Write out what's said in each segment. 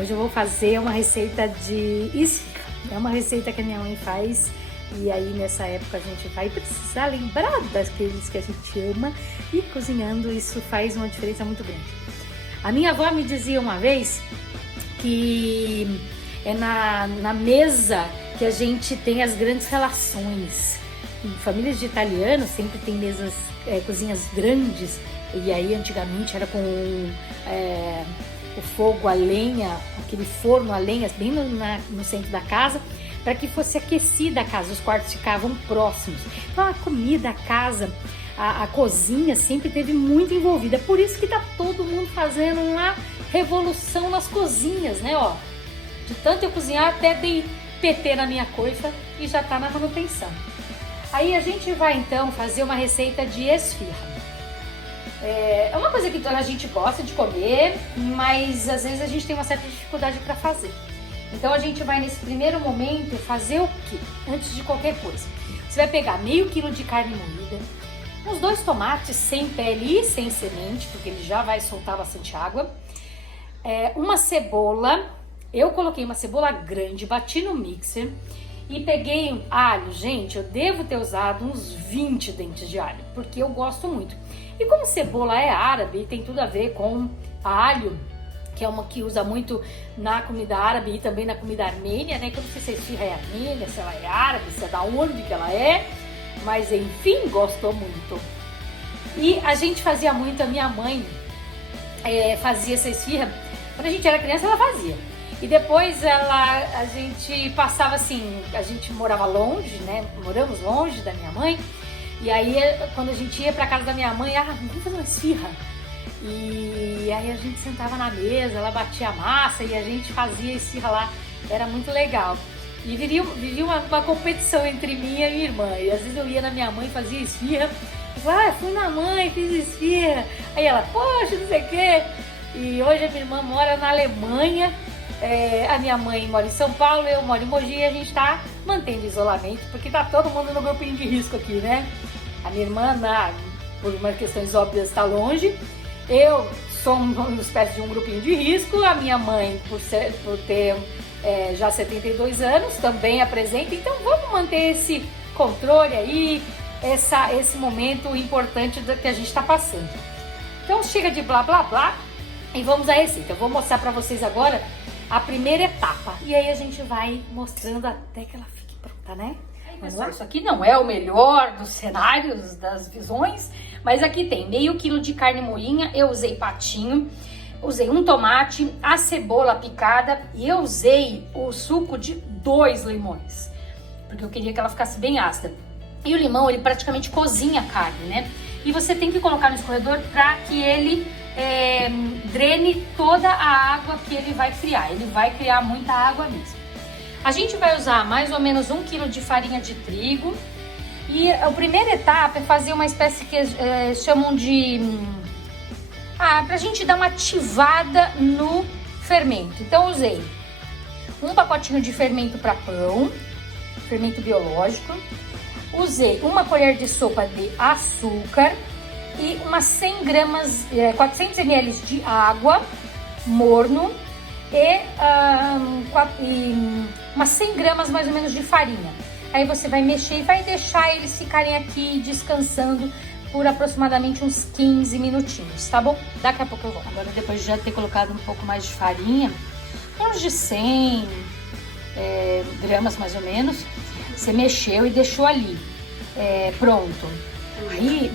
Hoje eu vou fazer uma receita de esfirra. É uma receita que a minha mãe faz e aí nessa época a gente vai precisar lembrar daqueles que a gente ama e cozinhando isso faz uma diferença muito grande. A minha avó me dizia uma vez que é na mesa que a gente tem as grandes relações. Em famílias de italianos sempre tem mesas, cozinhas grandes, e aí antigamente era com o fogo, a lenha, aquele forno a lenha bem no centro da casa, para que fosse aquecida a casa, os quartos ficavam próximos. Então a comida, a casa, a cozinha sempre teve muito envolvida, por isso que tá todo mundo fazendo uma revolução nas cozinhas, né, ó. De tanto eu cozinhar, até dei PT na minha coifa e já tá na manutenção. Aí a gente vai então fazer uma receita de esfirra. É uma coisa que a gente gosta de comer, mas às vezes a gente tem uma certa dificuldade para fazer. Então a gente vai nesse primeiro momento fazer o quê? Antes de qualquer coisa. Você vai pegar meio quilo de carne moída, uns 2 tomates sem pele e sem semente, porque ele já vai soltar bastante água. Uma cebola, eu coloquei uma cebola grande, bati no mixer e peguei alho. Gente, eu devo ter usado uns 20 dentes de alho, porque eu gosto muito. E como cebola é árabe, tem tudo a ver com alho, que é uma que usa muito na comida árabe e também na comida armênia, né? Que eu não sei se a esfirra é armênia, se ela é árabe, se é da onde que ela é, mas enfim, gostou muito. E a gente fazia muito, a minha mãe fazia essa esfirra, quando a gente era criança ela fazia. E depois a gente passava assim, a gente morava longe, né? Moramos longe da minha mãe. E aí quando a gente ia pra casa da minha mãe, vamos fazer uma esfirra. E aí a gente sentava na mesa, ela batia a massa e a gente fazia esfirra lá. Era muito legal. E vivia uma competição entre mim e a minha irmã. E às vezes eu ia na minha mãe e fazia esfirra. Eu falava, fui na mãe, fiz esfirra. Aí ela, poxa, não sei o quê. E hoje a minha irmã mora na Alemanha. A minha mãe mora em São Paulo, eu moro em Mogi e a gente tá mantendo isolamento, porque tá todo mundo no grupinho de risco aqui, né? A minha irmã, por umas questões óbvias, está longe. Eu sou uma espécie de um grupinho de risco. A minha mãe, por ter já 72 anos, também apresenta. Então vamos manter esse controle aí, esse momento importante que a gente está passando. Então chega de blá blá blá e vamos à receita. Eu vou mostrar para vocês agora a primeira etapa. E aí a gente vai mostrando até que ela fique pronta, né? Pessoal, isso aqui não é o melhor dos cenários, das visões, mas aqui tem meio quilo de carne moinha, eu usei patinho, usei um tomate, a cebola picada e eu usei o suco de 2 limões, porque eu queria que ela ficasse bem ácida. E o limão, ele praticamente cozinha a carne, né? E você tem que colocar no escorredor para que ele drene toda a água que ele vai criar. Ele vai criar muita água mesmo. A gente vai usar mais ou menos 1 kg de farinha de trigo. E a primeira etapa é fazer uma espécie que chamam de... pra gente dar uma ativada no fermento. Então eu usei um pacotinho de fermento para pão, fermento biológico. Usei 1 colher de sopa de açúcar e umas 100 gramas, 400 ml de água morno e umas 100 gramas mais ou menos de farinha. Aí você vai mexer e vai deixar eles ficarem aqui descansando por aproximadamente uns 15 minutinhos, tá bom? Daqui a pouco eu volto. Agora, depois de já ter colocado um pouco mais de farinha, uns de 100 gramas mais ou menos, você mexeu e deixou ali, pronto. Aí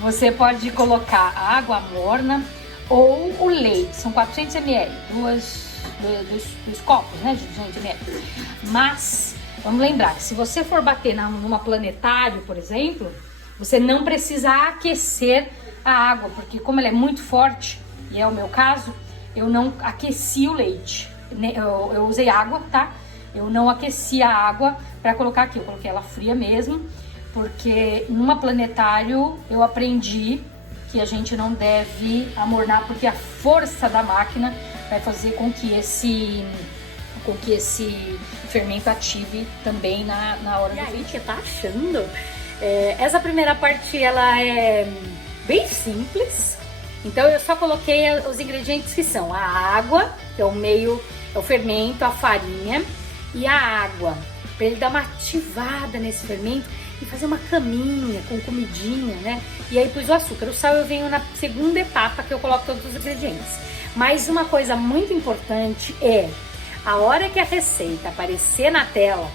você pode colocar água morna ou o leite, são 400 ml, dois copos, né, de 200 ml. Mas vamos lembrar que se você for bater numa planetário, por exemplo, você não precisa aquecer a água, porque como ela é muito forte, e é o meu caso, eu não aqueci o leite. Eu usei água, tá? Eu não aqueci a água para colocar aqui, eu coloquei ela fria mesmo, porque numa planetário eu aprendi que a gente não deve amornar, porque a força da máquina vai fazer com que esse fermento ative também na hora do feito. E aí, o que tá achando? Essa primeira parte, ela é bem simples, Então eu só coloquei os ingredientes que são a água, que é o fermento, a farinha e a água, para ele dar uma ativada nesse fermento e fazer uma caminha com comidinha, né? E aí pus o açúcar. O sal eu venho na segunda etapa, que eu coloco todos os ingredientes. Mas uma coisa muito importante é, a hora que a receita aparecer na tela,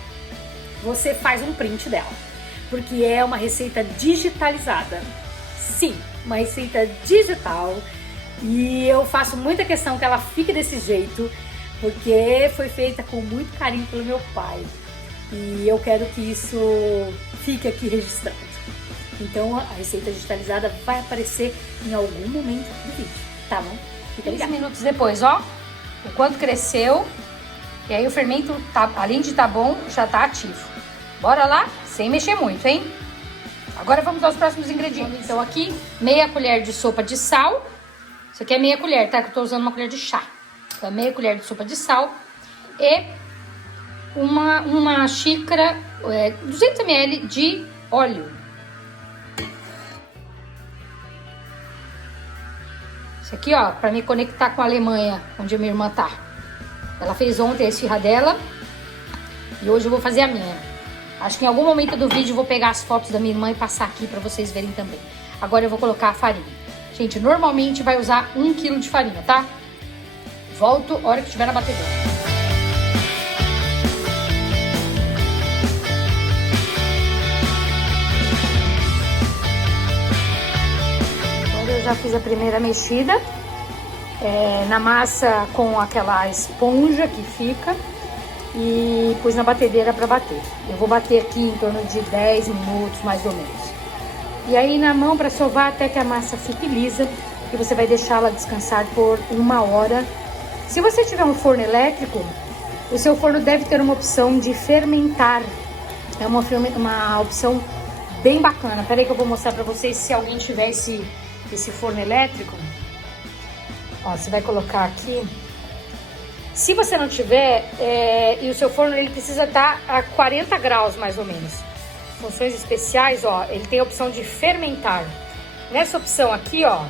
você faz um print dela, porque é uma receita digitalizada. Sim, uma receita digital, e eu faço muita questão que ela fique desse jeito, porque foi feita com muito carinho pelo meu pai, e eu quero que isso fique aqui registrado. Então a receita digitalizada vai aparecer em algum momento do vídeo, tá bom? Fica ligado. 15 minutos depois, ó, o quanto cresceu, e aí o fermento, tá, além de tá bom, já tá ativo. Bora lá, sem mexer muito, hein? Agora vamos aos próximos ingredientes. Então aqui, meia colher de sopa de sal. Isso aqui é meia colher, tá? Que eu tô usando uma colher de chá. Então, meia colher de sopa de sal. E uma xícara, 200 ml de óleo. Isso aqui, ó, pra me conectar com a Alemanha, onde a minha irmã tá. Ela fez ontem a esfirra dela. E hoje eu vou fazer a minha. Acho que em algum momento do vídeo eu vou pegar as fotos da minha irmã e passar aqui pra vocês verem também. Agora eu vou colocar a farinha. Gente, normalmente vai usar 1 kg de farinha, tá? Volto a hora que estiver na batedeira. Agora eu já fiz a primeira mexida na massa com aquela esponja que fica. E pus na batedeira para bater. Eu vou bater aqui em torno de 10 minutos, mais ou menos. E aí na mão para sovar até que a massa fique lisa. E você vai deixá-la descansar por 1 hora. Se você tiver um forno elétrico, o seu forno deve ter uma opção de fermentar. É uma opção bem bacana. Pera aí que eu vou mostrar para vocês se alguém tiver esse forno elétrico. Ó, você vai colocar aqui. Se você não tiver, e o seu forno ele precisa estar a 40 graus mais ou menos. Funções especiais, ó, ele tem a opção de fermentar. Nessa opção aqui, ó,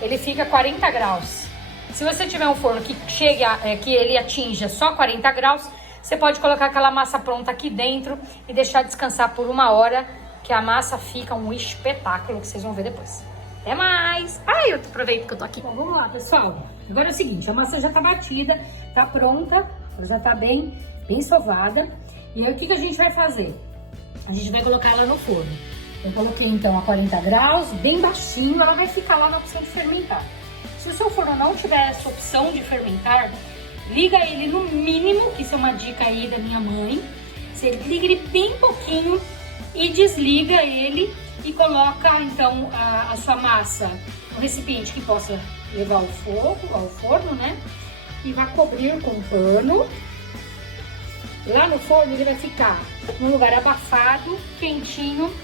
ele fica a 40 graus. Se você tiver um forno que que ele atinja só 40 graus, você pode colocar aquela massa pronta aqui dentro e deixar descansar por 1 hora, que a massa fica um espetáculo, que vocês vão ver depois. Até mais! Ai, eu aproveito que eu tô aqui. Bom, vamos lá, pessoal. Agora é o seguinte, a massa já tá batida, tá pronta, ela já tá bem sovada. E aí o que a gente vai fazer? A gente vai colocar ela no forno. Eu coloquei então a 40 graus, bem baixinho, ela vai ficar lá na opção de fermentar. Se o seu forno não tiver essa opção de fermentar, liga ele no mínimo, que isso é uma dica aí da minha mãe. Você liga ele bem pouquinho e desliga ele. E coloca então a sua massa no recipiente que possa levar ao forno, né? E vai cobrir com um pano. Lá no forno ele vai ficar num lugar abafado, quentinho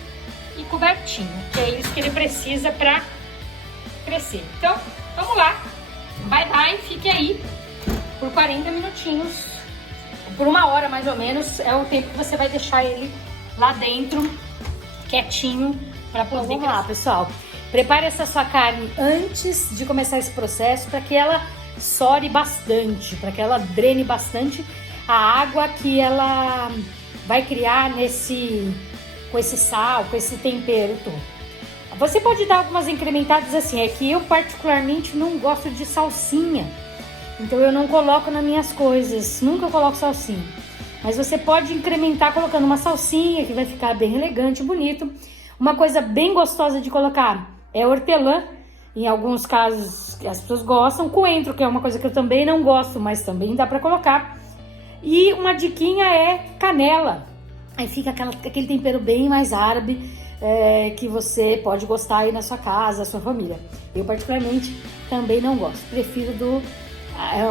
e cobertinho, que é isso que ele precisa para crescer. Então, vamos lá. Vai lá e fique aí por 40 minutinhos, por 1 hora mais ou menos, é o tempo que você vai deixar ele lá dentro, quietinho, para poder crescer. Vamos lá, pessoal. Prepare essa sua carne antes de começar esse processo para que ela sore bastante, para que ela drene bastante a água que ela vai criar com esse sal, com esse tempero todo. Você pode dar algumas incrementadas assim, é que eu particularmente não gosto de salsinha, então eu não coloco nas minhas coisas, nunca coloco salsinha. Mas você pode incrementar colocando uma salsinha, que vai ficar bem elegante e bonito. Uma coisa bem gostosa de colocar é hortelã. Em alguns casos as pessoas gostam. Coentro, que é uma coisa que eu também não gosto, mas também dá pra colocar. E uma diquinha é canela. Aí fica aquele tempero bem mais árabe, que você pode gostar aí na sua casa, na sua família. Eu particularmente também não gosto. Prefiro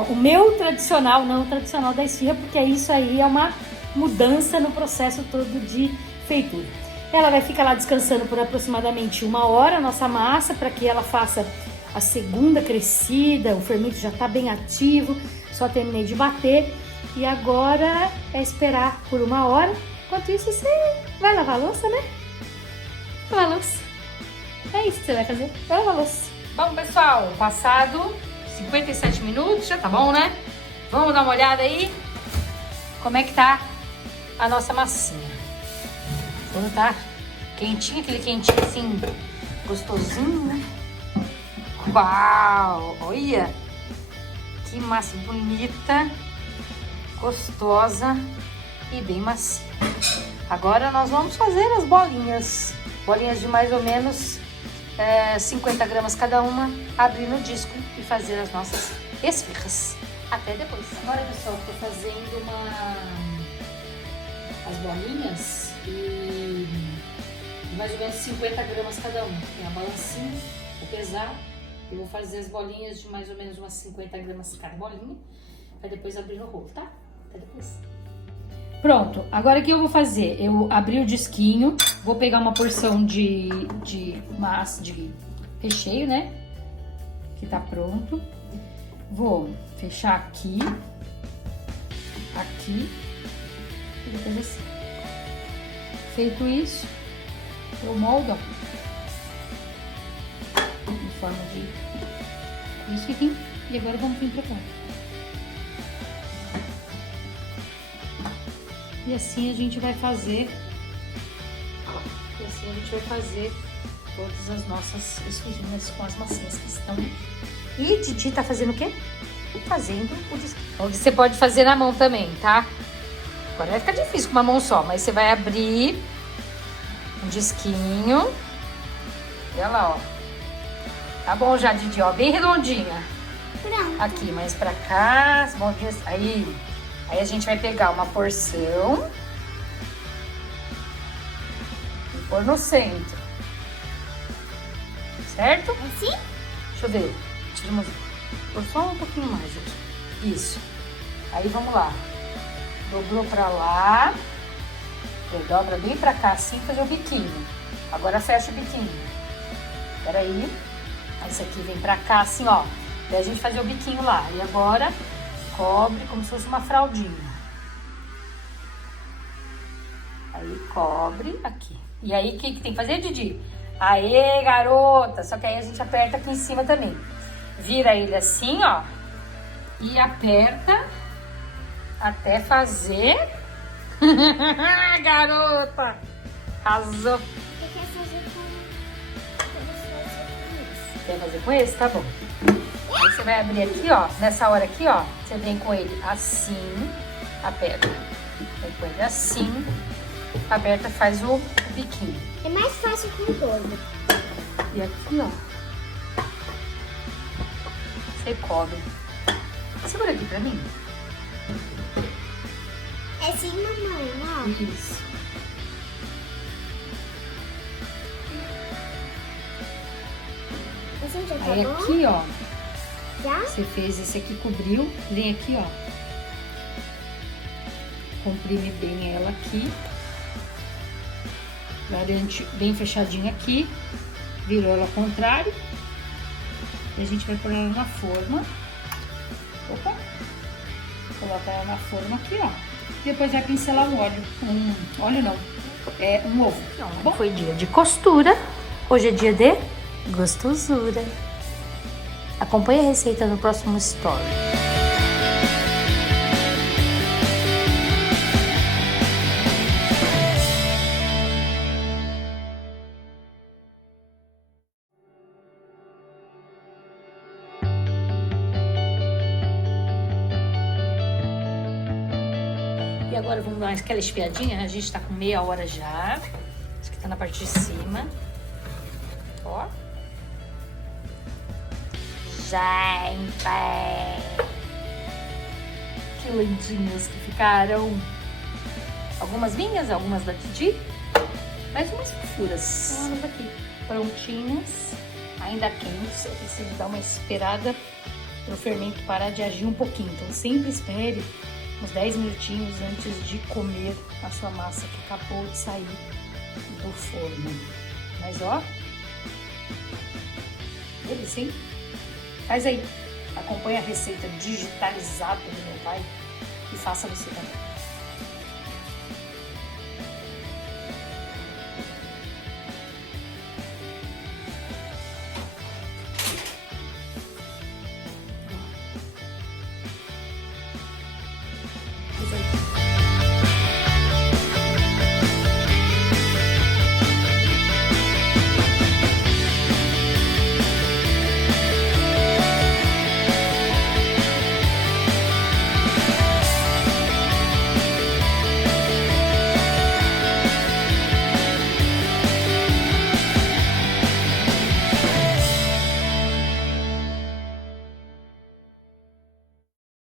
o meu tradicional, não o tradicional da esfirra, porque isso aí é uma mudança no processo todo de feitura. Ela vai ficar lá descansando por aproximadamente 1 hora, a nossa massa, para que ela faça a segunda crescida. O fermento já está bem ativo, só terminei de bater. E agora é esperar por 1 hora. Enquanto isso, você vai lavar a louça, né? Lavar a louça. É isso que você vai fazer, vai lavar a louça. Bom, pessoal, passado 57 minutos, já tá bom, né? Vamos dar uma olhada aí como é que tá a nossa massinha. O forno tá quentinho, aquele quentinho assim, gostosinho, né? Uau! Olha! Que massa bonita, gostosa e bem macia. Agora nós vamos fazer as bolinhas. Bolinhas de mais ou menos 50 gramas cada uma, abrir no disco e fazer as nossas esfirras. Até depois. Agora, pessoal, estou fazendo as bolinhas e de mais ou menos 50 gramas cada uma. Tem a balancinha, vou pesar. Eu vou fazer as bolinhas de mais ou menos umas 50 gramas cada bolinha, para depois abrir no rolo, tá? Até depois. Pronto, agora o que eu vou fazer? Eu abri o disquinho, vou pegar uma porção de massa, de recheio, né? Que tá pronto. Vou fechar aqui, aqui e depois assim. Feito isso, eu moldo, ó, em forma de isso aqui. E agora vamos vir pra cá. E assim a gente vai fazer. E assim a gente vai fazer todas as nossas esfirrinhas com as massinhas que estão. E Didi tá fazendo o quê? Fazendo o disco. Você pode fazer na mão também, tá? Agora vai ficar difícil com uma mão só, mas você vai abrir um disquinho. Olha lá, ó. Tá bom já, Didi, ó, bem redondinha. Pronto. Aqui, mais pra cá, as mãozinhas. Aí a gente vai pegar uma porção e pôr no centro. Certo? Assim? Deixa eu ver. Por só um pouquinho mais aqui. Isso. Aí vamos lá. Dobrou pra lá. Dobra bem pra cá assim, fazer o biquinho. Agora fecha o biquinho. Peraí. Aí esse aqui vem pra cá assim, ó. Daí a gente fazer o biquinho lá. E agora cobre como se fosse uma fraldinha. Aí cobre aqui. E aí o que tem que fazer, Didi? Aê, garota! Só que aí a gente aperta aqui em cima também. Vira ele assim, ó. E aperta até fazer. Garota! Arrasou! Eu quero fazer com isso. Quer fazer com esse? Tá bom. Aí você vai abrir aqui, ó. Nessa hora aqui, ó. Você vem com ele assim. Aperta. Vem com ele assim. Aperta, faz o biquinho. É mais fácil com o bolo. E aqui, ó. Você cobre. Segura aqui pra mim. É assim, mamãe, ó. Isso. Assim já tá Aí bom? aqui, ó. Já? Você fez esse aqui, cobriu. Vem aqui, ó. Comprime bem ela aqui. Garante bem fechadinho aqui. Virou ela ao contrário. E a gente vai pôr ela na forma. Opa! Coloca ela na forma aqui, ó. Depois vai pincelar o óleo. Óleo não. É um ovo. Não, bom, foi dia de costura. Hoje é dia de gostosura. Acompanhe a receita no próximo story. E agora vamos dar aquela espiadinha. A gente tá com meia hora já. Isso aqui tá na parte de cima. Ó. Gente! Que lindinhas que ficaram. Algumas minhas, algumas da Didi. Mais umas fofuras. Vamos aqui. Prontinhas. Ainda quentes. Eu preciso dar uma esperada para o fermento parar de agir um pouquinho. Então sempre espere uns 10 minutinhos antes de comer a sua massa que acabou de sair do forno. Mas ó, delícia, hein? Faz aí, acompanha a receita digitalizada do meu pai e faça você também.